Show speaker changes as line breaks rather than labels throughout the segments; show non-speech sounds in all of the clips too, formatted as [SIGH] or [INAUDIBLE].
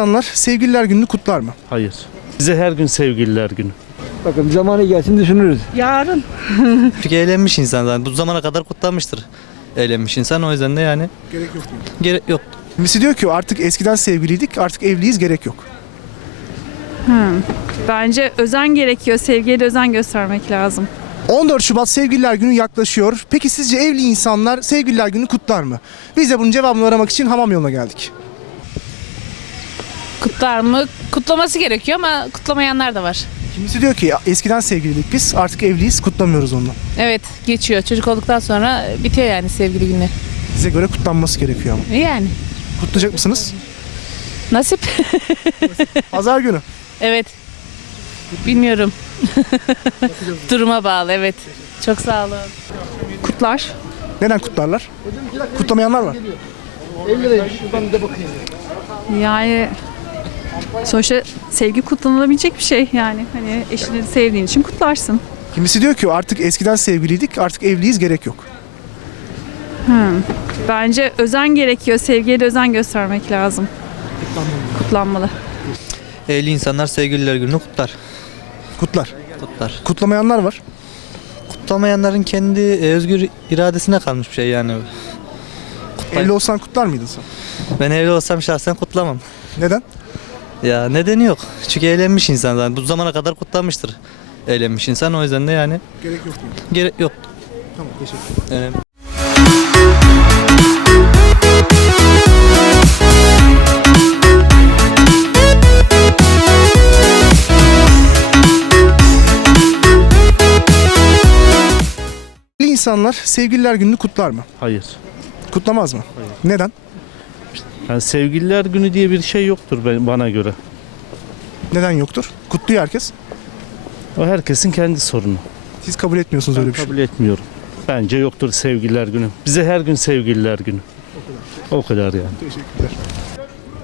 insanlar sevgililer gününü kutlar mı?
Hayır. Bize her gün sevgililer günü.
Bakın zamanı gelsin düşünürüz.
Yarın. [LAUGHS]
Çünkü eğlenmiş insan zaten. Bu zamana kadar kutlanmıştır. Eğlenmiş insan o yüzden de yani
Gerek yok
gerek yok.
Kimisi diyor ki artık eskiden sevgiliydik artık evliyiz gerek yok.
Bence özen gerekiyor. Sevgiye de özen göstermek lazım.
14 Şubat Sevgililer Günü yaklaşıyor. Peki sizce evli insanlar Sevgililer Günü kutlar mı? Biz de bunun cevabını aramak için hamam yoluna geldik.
Kutlar mı? Kutlaması gerekiyor ama kutlamayanlar da var.
Kimisi diyor ki "Ya eskiden sevgiliydik biz artık evliyiz kutlamıyoruz onu.
Evet geçiyor. Çocuk olduktan sonra bitiyor yani sevgili günler.
Size göre kutlanması gerekiyor ama.
Yani
Kutlayacak mısınız?
nasip. [LAUGHS]
Pazar günü.
evet. Bilmiyorum. [LAUGHS] Duruma bağlı evet. Çok sağ olun.
Kutlar.
Neden kutlarlar? Kutlamayanlar var.
Yani sonuçta sevgi kutlanılabilecek bir şey yani. Hani eşini sevdiğin için kutlarsın.
Kimisi diyor ki artık eskiden sevgiliydik artık evliyiz gerek yok.
Bence özen gerekiyor. Sevgiye de özen göstermek lazım. Kutlanmalı.
Evli insanlar sevgililer gününü kutlar.
Kutlar.
Kutlar.
Kutlamayanlar var.
Kutlamayanların kendi e, özgür iradesine kalmış bir şey yani. Kutlar.
Evli olsan kutlar mıydın sen?
Ben evli olsam şahsen kutlamam.
Neden?
Ya nedeni yok. Çünkü eğlenmiş insan zaten. Bu zamana kadar kutlanmıştır. Eğlenmiş insan o yüzden de yani
Gerek yok diyor.
gerek yok.
Tamam teşekkür ederim.
Önemli.
Evli insanlar Sevgililer Günü'nü kutlar mı?
Hayır.
Kutlamaz mı? Neden?
Yani sevgililer günü diye bir şey yoktur ben, bana göre.
Neden yoktur? Kutluyor herkes.
O herkesin kendi sorunu.
Siz kabul etmiyorsunuz öyle bir şey.
Kabul etmiyorum. Bence yoktur sevgililer günü. Bize her gün sevgililer günü. O kadar yani.
Teşekkürler.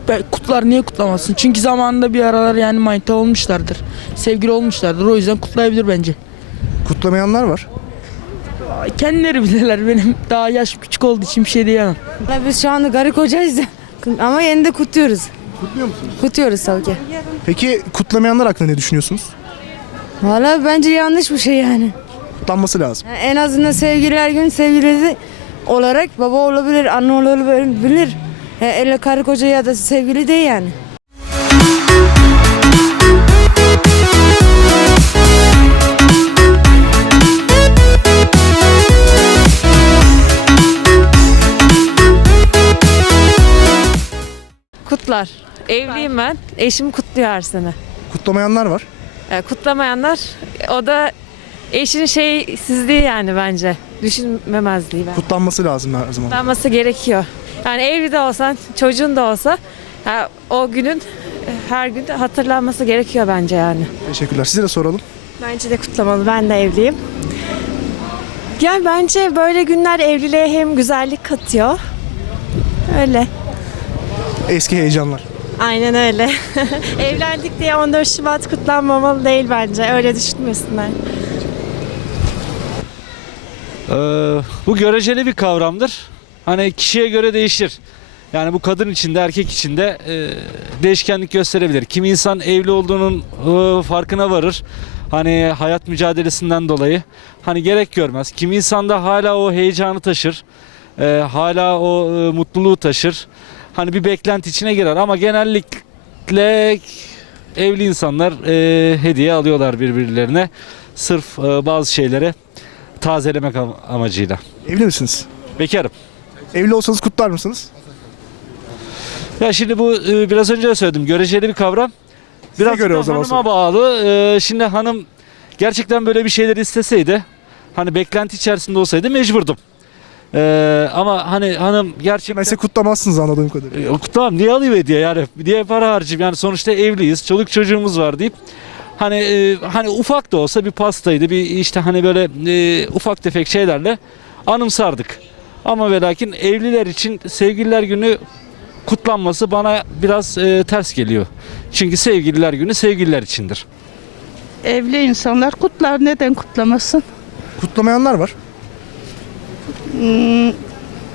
Be- Kutlar niye kutlamasın? Çünkü zamanında bir aralar yani manita olmuşlardır. Sevgili olmuşlardır. O yüzden kutlayabilir bence.
Kutlamayanlar var.
Kendileri [LAUGHS] bilirler benim daha yaş küçük olduğu için bir şey diyemem.
Valla Biz şu anda garip hocayız da. Ama yine de kutluyoruz.
Kutluyor musunuz?
Kutluyoruz tabii ki.
Peki kutlamayanlar hakkında ne düşünüyorsunuz?
Valla bence yanlış bir şey yani.
Kutlanması lazım.
Yani En azından sevgililer gün sevgilisi olarak baba olabilir, anne olabilir. E, Elle karı koca ya da sevgili değil yani.
Evliyim ben. Eşim kutluyor her sene.
Kutlamayanlar var.
Yani kutlamayanlar o da eşinin şey sizliği yani bence. Düşünmemezliği ben.
Kutlanması lazım her zaman.
Kutlanması gerekiyor. Yani evli de olsan, çocuğun da olsa ha, o günün her gün hatırlanması gerekiyor bence yani.
Teşekkürler. Size de soralım.
Bence de kutlamalı. Ben de evliyim. Yani bence böyle günler evliliğe hem güzellik katıyor. Öyle.
Eski heyecanlar.
Aynen öyle. [LAUGHS] Evlendik diye 14 Şubat kutlanmamalı değil bence. Öyle düşünmesinler.
Ee, bu göreceli bir kavramdır. Hani kişiye göre değişir. Yani bu kadın için de erkek için de e, değişkenlik gösterebilir. Kimi insan evli olduğunun e, farkına varır. Hani hayat mücadelesinden dolayı. Hani gerek görmez. Kimi insan da hala o heyecanı taşır. E, hala o e, mutluluğu taşır. Hani bir beklenti içine girer ama genellikle evli insanlar e, hediye alıyorlar birbirlerine. Sırf e, bazı şeylere tazelemek am- amacıyla.
Evli misiniz?
Bekarım.
Evli olsanız kutlar mısınız?
Ya şimdi bu e, biraz önce de söyledim göreceli bir kavram. Biraz
göre
da
o zaman
hanıma bağlı. E, şimdi hanım gerçekten böyle bir şeyler isteseydi hani beklenti içerisinde olsaydı mecburdum. E, ama hani hanım gerçekten
Mesela kutlamazsınız anladığım kadarıyla.
E, tamam niye alayım hediye yani diye para harcayayım yani sonuçta evliyiz çoluk çocuğumuz var deyip hani e, hani ufak da olsa bir pastaydı bir işte hani böyle e, ufak tefek şeylerle anımsardık. Ama ve lakin evliler için sevgililer günü kutlanması bana biraz e, ters geliyor. Çünkü sevgililer günü sevgililer içindir.
Evli insanlar kutlar neden kutlamasın?
Kutlamayanlar var.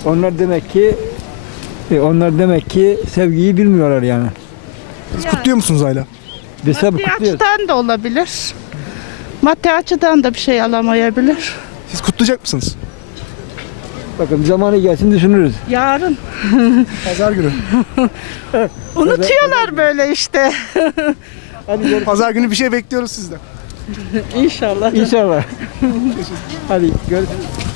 Onlar demek ki e, onlar demek ki sevgiyi bilmiyorlar yani.
Siz kutluyor musunuz hala?
Biz tabii
Maddi
kutluyoruz.
açıdan da olabilir. Maddi açıdan da bir şey alamayabilir.
Siz kutlayacak mısınız?
Bakın zamanı gelsin düşünürüz.
Yarın. [LAUGHS]
Pazar günü. [LAUGHS]
Unutuyorlar böyle işte.
Pazar günü bir şey bekliyoruz sizden.
İnşallah.
İnşallah. [LAUGHS] Hadi görüşürüz.